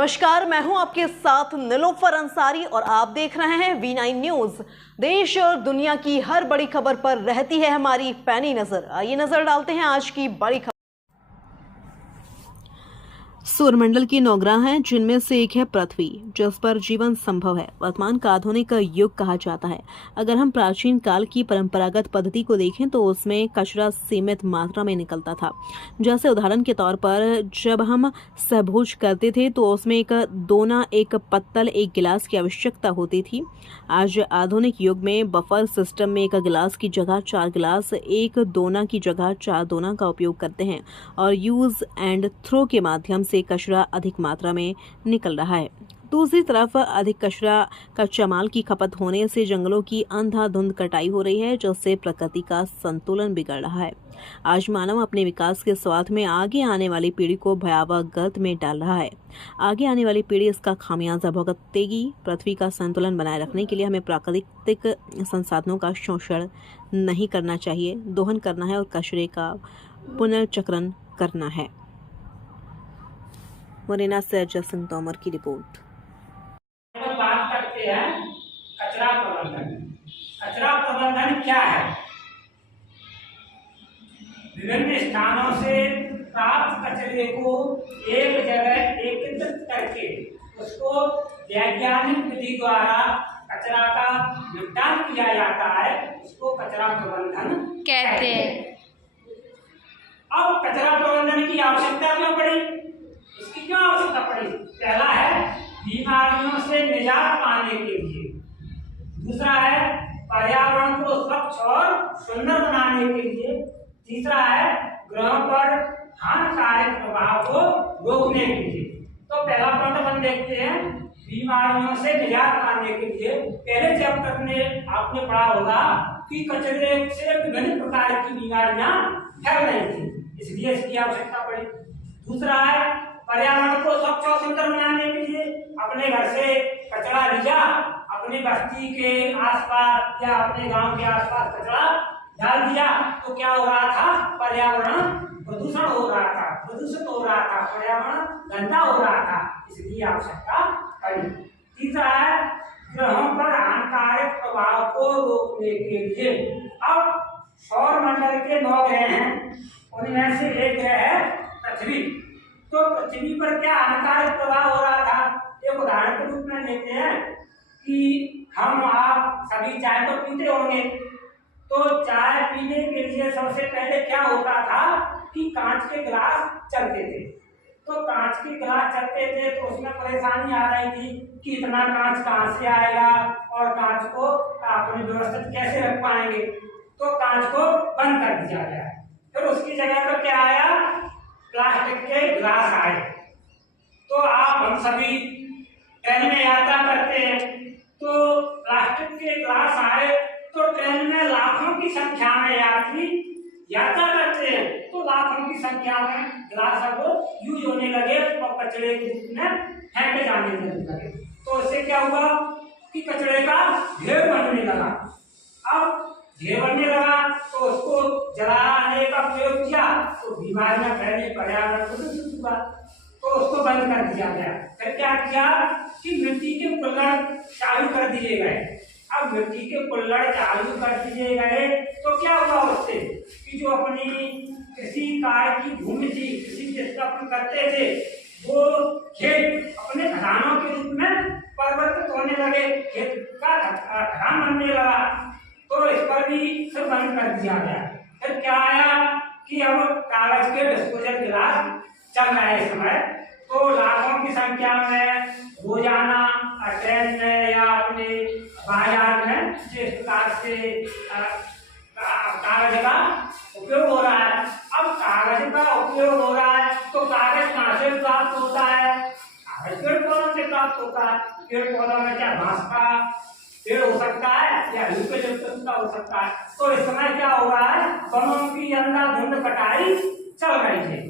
नमस्कार, मैं हूं आपके साथ नीलोफर अंसारी और आप देख रहे हैं V9 न्यूज। देश और दुनिया की हर बड़ी खबर पर रहती है हमारी पैनी नजर। आइए नजर डालते हैं आज की बड़ी खबर। सूर्यमंडल की 9 ग्रह हैं, जिनमें से एक है पृथ्वी, जिस पर जीवन संभव है। वर्तमान का आधुनिक युग कहा जाता है। अगर हम प्राचीन काल की परंपरागत पद्धति को देखें तो उसमें कचरा सीमित मात्रा में निकलता था। जैसे उदाहरण के तौर पर जब हम सहभोज करते थे तो उसमें एक दोना, एक पत्तल, एक गिलास की आवश्यकता होती थी। आज आधुनिक युग में बफर सिस्टम में एक गिलास की जगह 4 गिलास, एक दोना की जगह 4 दोना का उपयोग करते हैं और यूज एंड थ्रो के माध्यम से कचरा अधिक मात्रा में निकल रहा है। दूसरी तरफ अधिक कचरा कच्चा माल की खपत होने से जंगलों की अंधाधुंध कटाई हो रही है, जिससे प्रकृति का संतुलन बिगड़ रहा है। आज मानव अपने विकास के स्वार्थ में आगे आने वाली पीढ़ी को भयावह गर्त में डाल रहा है। आगे आने वाली पीढ़ी इसका खामियाजा भुगतेगी। पृथ्वी का संतुलन बनाए रखने के लिए हमें प्राकृतिक संसाधनों का शोषण नहीं करना चाहिए, दोहन करना है और कचरे का पुनर्चक्रण करना है। मुरैना से अजय सिंह तोमर की रिपोर्ट। बात करते हैं कचरा प्रबंधन। कचरा प्रबंधन क्या है? विभिन्न स्थानों से प्राप्त कचरे को एक जगह एकत्रित करके उसको वैज्ञानिक विधि द्वारा कचरा का निपटान किया जाता है, उसको कचरा प्रबंधन कहते हैं। अब कचरा प्रबंधन की आवश्यकता क्यों पड़ी? इसकी क्यों आवश्यकता पड़ी? पहला है बीमारियों से निजात पाने के लिए, दूसरा है पर्यावरण को स्वच्छ और सुंदर बनाने के लिए, तीसरा है ग्रह पर हानिकारक प्रभाव को रोकने के लिए। तो पहला पॉइंट हम देखते हैं, बीमारियों से निजात पाने के लिए। पहले चैप्टर में आपने पढ़ा होगा कि कचरे से विभिन्न प्रकार की बीमारियां फैल रही थी, इसलिए इसकी आवश्यकता पड़ी। दूसरा है पर्यावरण को स्वच्छ और सुंदर बनाने के लिए। अपने घर से कचरा लिया, अपनी बस्ती के आसपास या अपने गांव के आसपास कचरा डाल दिया तो क्या हो रहा था? पर्यावरण प्रदूषण हो रहा था, प्रदूषित हो रहा था, पर्यावरण गंदा हो रहा था, इसलिए आवश्यकता पड़ी। तीसरा है ग्रहों पर हानिकारक प्रभाव को रोकने के लिए। अब सौर मंडल के 9 ग्रह हैं, उनमें से एक ग्रह है पृथ्वी। तो पृथ्वी पर क्या हानिकारक प्रभाव हो रहा था? एक उदाहरण के रूप में लेते हैं कि हम आप सभी चाय तो पीते होंगे, तो चाय पीने के लिए सबसे पहले क्या होता था कि कांच के गिलास चलते थे। तो कांच के गिलास चलते थे तो उसमें परेशानी आ रही थी कि इतना कांच कहाँ से आएगा और कांच को अपने व्यवस्थित कैसे रख पाएंगे। तो कांच को बंद कर दिया गया। फिर उसकी जगह पर क्या आया? प्लास्टिक के गिलास आए। तो आप हम सभी ट्रेन में यात्रा करते हैं तो प्लास्टिक के गिलास आए तो ट्रेन में लाखों की संख्या में यात्री यात्रा करते हैं, तो लाखों की संख्या में गिलास अब यूज होने लगे और कचरे के रूप में फेंके जाने लगे। तो इससे क्या हुआ कि कचरे का ढेर बनने लगा। अब ढेर बनने लगा तो उसको जलाने का प्रयोग किया तो बीमारियां फैली, पर्यावरण प्रदूषित हुआ, तो उसको बंद कर दिया गया। फिर क्या किया कि मिट्टी के कुल्हड़ चालू कर दिए गए। अब मिट्टी के कुल्हड़ चालू कर दिए गए तो क्या हुआ उससे कि जो अपनी कृषि कार्य की भूमि थी, कृषि जिसका अपन करते थे, वो खेत अपने खदानों के रूप में परिवर्तित होने लगे, खेत का खदान बनने लगा। तो इस पर भी फिर बंद कर दिया गया। फिर क्या आया कि अब कागज के डिस्पोजल गिलास चल रहे हैं इस समय। तो लाखों की संख्या में रोजाना ट्रेन में या अपने बाजार में जिस प्रकार से कागज का उपयोग हो रहा है, अब कागज का उपयोग हो रहा है तो कागज कहाँ से प्राप्त होता है? कागज पेड़ पौधों से प्राप्त होता है। पेड़ पौधों में क्या बांस का पेड़ हो सकता है या यूकेलिप्टस का हो सकता है। तो इस समय क्या हो रहा है? वनों की अंधाधुंध कटाई चल रही है।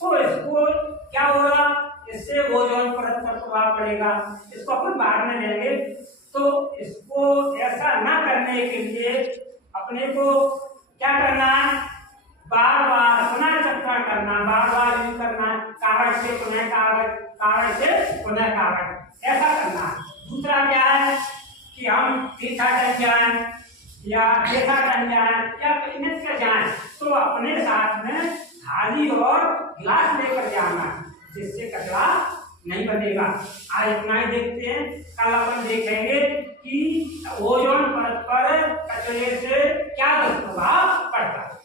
तो इसको क्या होगा? इससे ओजोन परत पर प्रभाव पड़ेगा। इसको अपन बाद में लेंगे। तो इसको ऐसा ना करने के लिए अपने को क्या करना है? बार बार पुनर्चक्रण करना, बार बार यूज करना, कागज से पुनः कागज, कागज से पुनः कागज, ऐसा करना है। दूसरा क्या है कि हम तीर्थाटन जाएं या देशाटन जाएं या अन्यत्र जाएं तो अपने साथ में थाली और गिलास लेकर जाना है, जिससे कचरा नहीं बनेगा। आज इतना ही देखते हैं, कल अपन देखेंगे कि ओजोन परत पर कचरे से क्या दुष्प्रभाव पड़ता है।